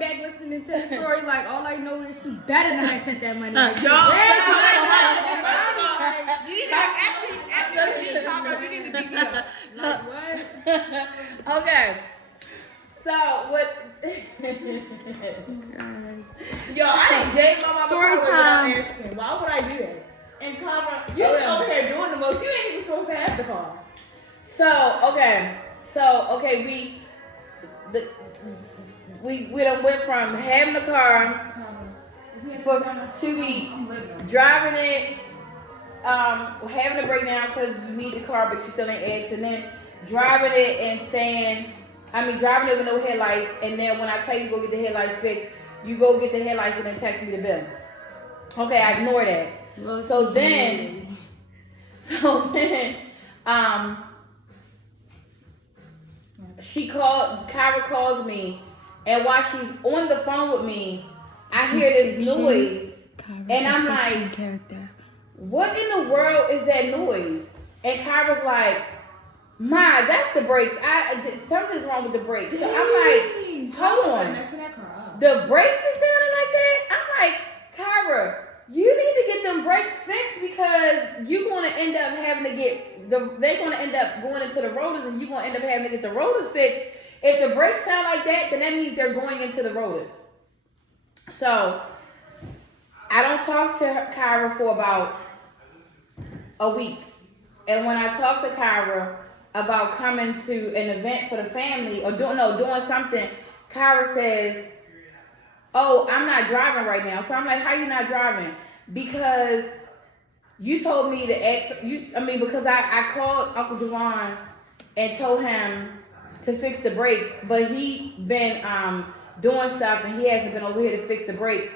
back listening to the story, like, all I know is she better not have sent that money. Yo, Like, what? Okay. So what? Yo, I didn't date my mama Story without time. asking. Why would I do that? And Cara, you over here doing the most. You ain't even supposed to have the car. So we done went from having the car for 2 weeks, driving it, having a breakdown because you need the car but you still ain't asked, and then driving it and driving it with no headlights, and then when I tell you go get the headlights fixed, you go get the headlights and then text me the bill. Okay, I ignore that. So then, Kyra calls me, and while she's on the phone with me, I hear this noise, and I'm like, what in the world is that noise? And Kyra's like, Ma, that's the brakes. Something's wrong with the brakes. So I'm like, hold on. The brakes is sounding like that? I'm like, Kyra, you need to get them brakes fixed because you're going to end up having to they're going to end up going into the rotors and you're going to end up having to get the rotors fixed. If the brakes sound like that, then that means they're going into the rotors. So I don't talk to Kyra for about a week. And when I talk to Kyra about coming to an event for the family or doing something, Kyra says, oh, I'm not driving right now. So I'm like, how you not driving? Because you told me to ask because I called Uncle Javon and told him to fix the brakes, but he been doing stuff and he hasn't been over here to fix the brakes.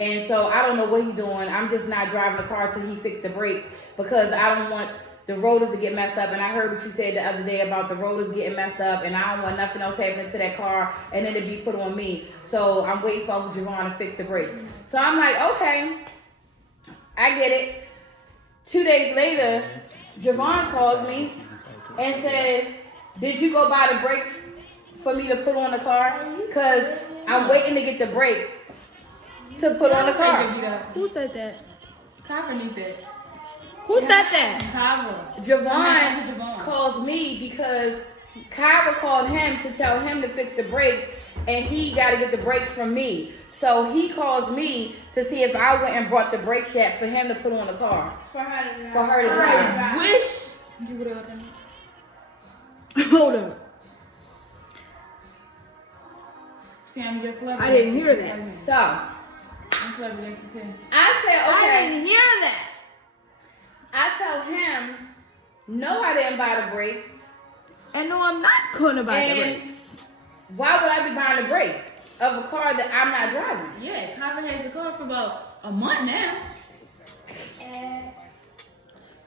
And so I don't know what he's doing. I'm just not driving the car till he fixed the brakes because I don't want the rotors to get messed up. And I heard what you said the other day about the rotors getting messed up, and I don't want nothing else happening to that car and then it be put on me. So I'm waiting for Uncle Javon to fix the brakes. So I'm like, okay, I get it. 2 days later, Javon calls me and says, did you go buy the brakes for me to put on the car? Because I'm waiting to get the brakes to put on the car. Who said that? Kyra need that. Who said that? Javon calls me because Kyra called him to tell him to fix the brakes, and he got to get the brakes from me. So he calls me to see if I went and brought the brake shaft for him to put on the car. For her to drive. Wish you would have done it. Hold up. Sam, you're clever. I didn't hear that. So I'm clever next to 10. I said, okay. I didn't hear that. I tell him, no, I didn't buy the brakes. And no, I'm not gonna buy the brakes. Why would I be buying the brakes of a car that I'm not driving? Yeah, Kyra has the car for about a month now.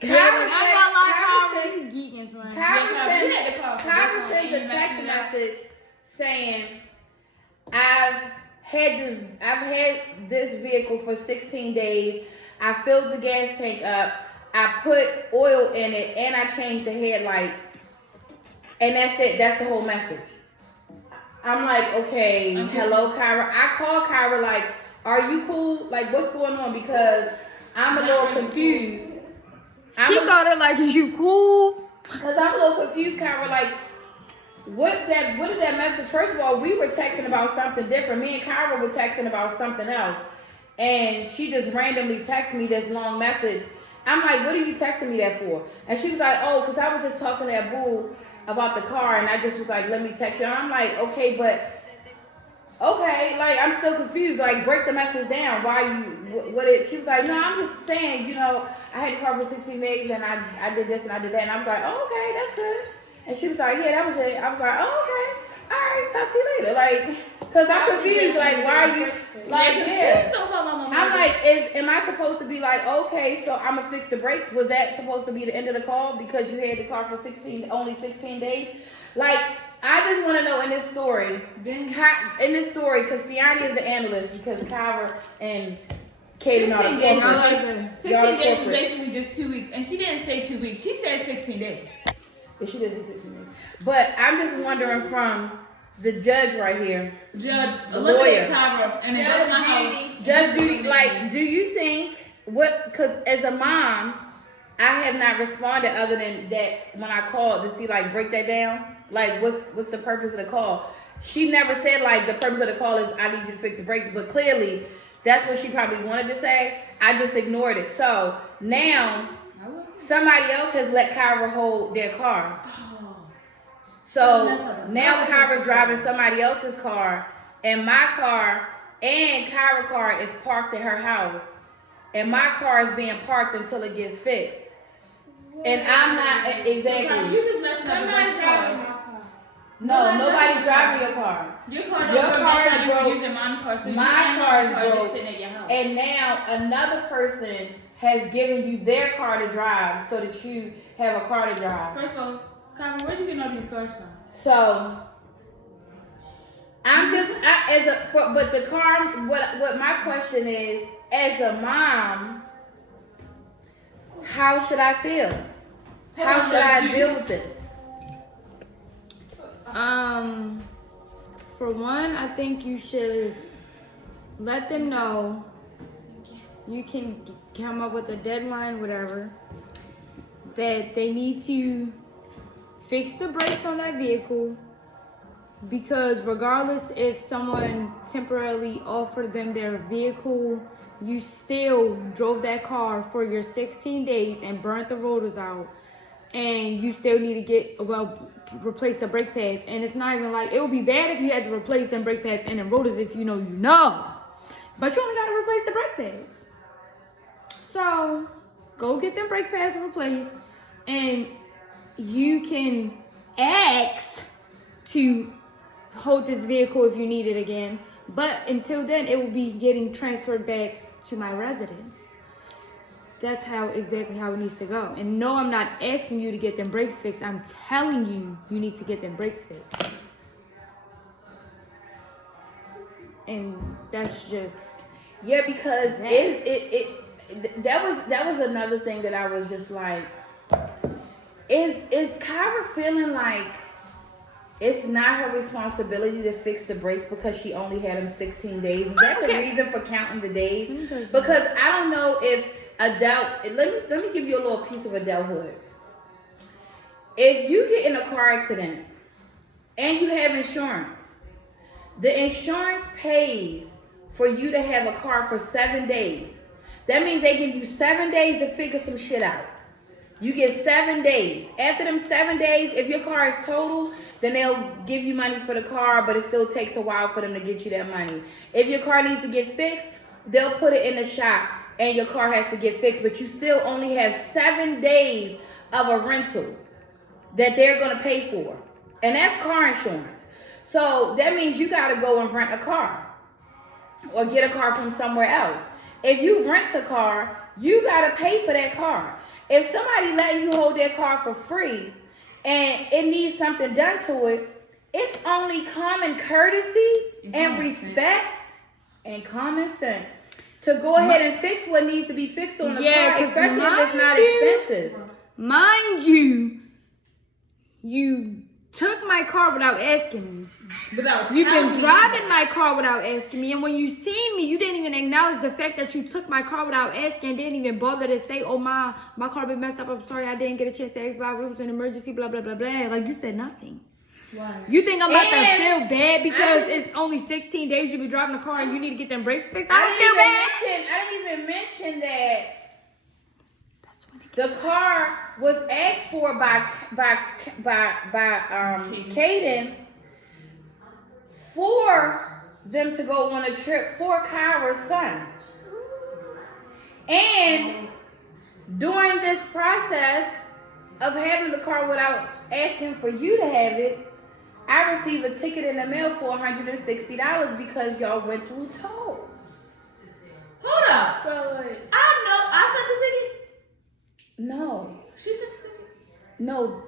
Kyra sends a text message saying, I've had this vehicle for 16 days. I filled the gas tank up. I put oil in it and I changed the headlights. And that's it. That's the whole message. I'm like, okay, hello, Kyra. I called Kyra like, are you cool? Like, what's going on? Because I'm a little confused. She called her like, is you cool? Because I'm a little confused, Kyra. Like, what is that message? First of all, we were texting about something different. Me and Kyra were texting about something else. And she just randomly texted me this long message. I'm like, what are you texting me that for? And she was like, oh, because I was just talking to that boo about the car, and I just was like, let me text you. And I'm like, okay, like, I'm still confused. Like, break the message down. Why she was like, no, I'm just saying, I had the car for 16 days, and I did this and I did that. And I was like, oh, okay, that's good. And she was like, yeah, that was it. I was like, oh, okay. All right, talk to you later. Like, because I'm confused. Like, why are you, like, yeah. I'm like, am I supposed to be like, okay, so I'm going to fix the brakes? Was that supposed to be the end of the call because you had the car for only 16 days? Like, I just want to know in this story, because Tiani is the analyst, because Kyra and Katie are the 16 days is basically just 2 weeks. And she didn't say 2 weeks. She said 16 days. Yeah, she did say 16 days. But I'm just wondering from the judge right here, Judge, the look lawyer. at Kyra, and then go to my house. Judge Judy, like, do you think what? Because as a mom, I have not responded other than that when I called to see, like, break that down. Like, what's the purpose of the call? She never said, like, the purpose of the call is I need you to fix the brakes, but clearly that's what she probably wanted to say. I just ignored it. So now somebody else has let Kyra hold their car. So now Kyra's driving somebody else's car, and my car and Kyra's car is parked at her house, and my car is being parked until it gets fixed. And I'm not exactly. You just messed up my car. No, nobody driving your car. Your car is broke. Using my car, so my car is broke. Sitting at your house. And now another person has given you their car to drive so that you have a car to drive. First of all, Kyra, where do you get all these cars from? So I'm just but the car. What my question is, as a mom, how should I feel? How should I deal with it? For one, I think you should let them know. You can come up with a deadline, whatever, that they need to fix the brakes on that vehicle, because regardless if someone temporarily offered them their vehicle, you still drove that car for your 16 days and burnt the rotors out, and you still need to replace the brake pads. And it's not even like, it would be bad if you had to replace them brake pads and the rotors if you know, but you only got to replace the brake pads. So go get them brake pads replaced, and you can ask to hold this vehicle if you need it again. But until then, it will be getting transferred back to my residence. That's exactly how it needs to go. And no, I'm not asking you to get them brakes fixed. I'm telling you, you need to get them brakes fixed. And that's just because that was another thing that I was just like, is Kyra feeling like it's not her responsibility to fix the brakes because she only had them 16 days? Is that the reason for counting the days? Because I don't know if let me give you a little piece of adulthood. If you get in a car accident and you have insurance, the insurance pays for you to have a car for 7 days. That means they give you 7 days to figure some shit out. You get 7 days. After them 7 days, if your car is total, then they'll give you money for the car, but it still takes a while for them to get you that money. If your car needs to get fixed, they'll put it in the shop and your car has to get fixed, but you still only have 7 days of a rental that they're going to pay for. And that's car insurance. So that means you got to go and rent a car or get a car from somewhere else. If you rent a car, you got to pay for that car. If somebody letting you hold their car for free and it needs something done to it, it's only common courtesy and respect and common sense to go ahead and fix what needs to be fixed on the car, especially if it's not expensive. Mind you, you took my car without asking me. You've been driving my car without asking me, and when you seen me, you didn't even acknowledge the fact that you took my car without asking, didn't even bother to say, oh, my car been messed up, I'm sorry, I didn't get a chance to ask about it, was an emergency, blah, blah, blah, blah. Like, you said nothing. Why? You think I'm about to feel bad because it's only 16 days you've been driving a car and you need to get them brakes fixed? I didn't even mention that the car was asked for by Kaden for them to go on a trip for Kyra's son. And during this process of having the car without asking for you to have it, I received a ticket in the mail for $160 because y'all went through tolls. Hold up. I sent the ticket? No. She sent the ticket? No,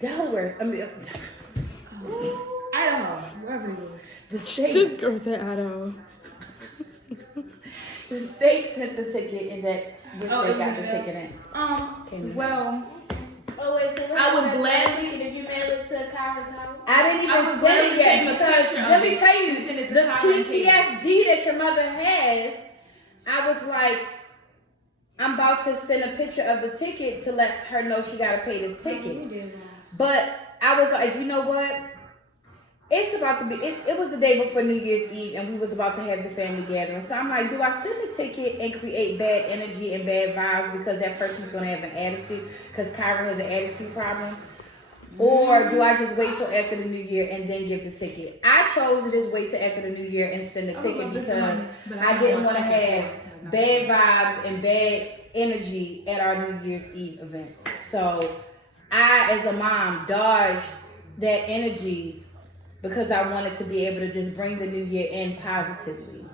Delaware. I mean, Idaho. Wherever you were. The state. This girl said Idaho. The state sent the ticket, and that which they got the ticket in. Well, Oh wait, so what I would happened? gladly. Did you mail it to Kyra's house? I didn't I even would send gladly it yet take a because picture of let me it tell you, and send it to the Kyra and Katie. PTSD that your mother has, I was like, I'm about to send a picture of the ticket to let her know she gotta pay this ticket. But I was like, you know what? It's about to be, it was the day before New Year's Eve and we was about to have the family gathering. So I'm like, do I send the ticket and create bad energy and bad vibes because that person's gonna have an attitude? Because Kyra has an attitude problem. Or do I just wait till after the New Year and then give the ticket? I chose to just wait till after the New Year and send the ticket because I didn't want to have bad vibes and bad energy at our New Year's Eve event. So I, as a mom, dodged that energy because I wanted to be able to just bring the New Year in positively.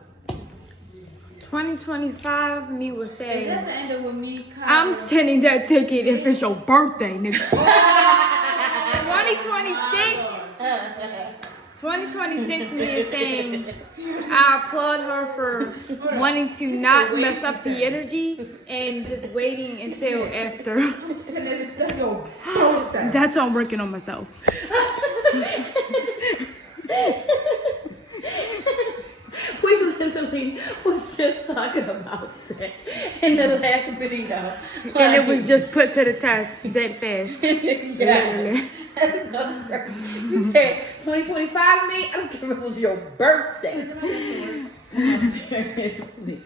2025, me was Is saying, that the end of with me? I'm sending that ticket if it's your birthday, nigga. 2026, me is saying, I applaud her for wanting to not mess up the energy and just waiting until after. That's why I'm working on myself. We literally was just talking about that in the last video. And it was just put to the test that fast. Yeah. Literally. That's so crazy. You said 2025 me? I don't care if it was your birthday. Seriously.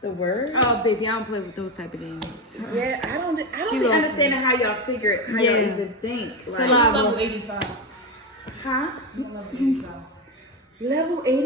The word? Oh, baby, I don't play with those type of games. Yeah, I don't She be loves understanding how y'all figure it, how y'all even think. I'm Like, level 85. huh? I'm level 85. Level 80?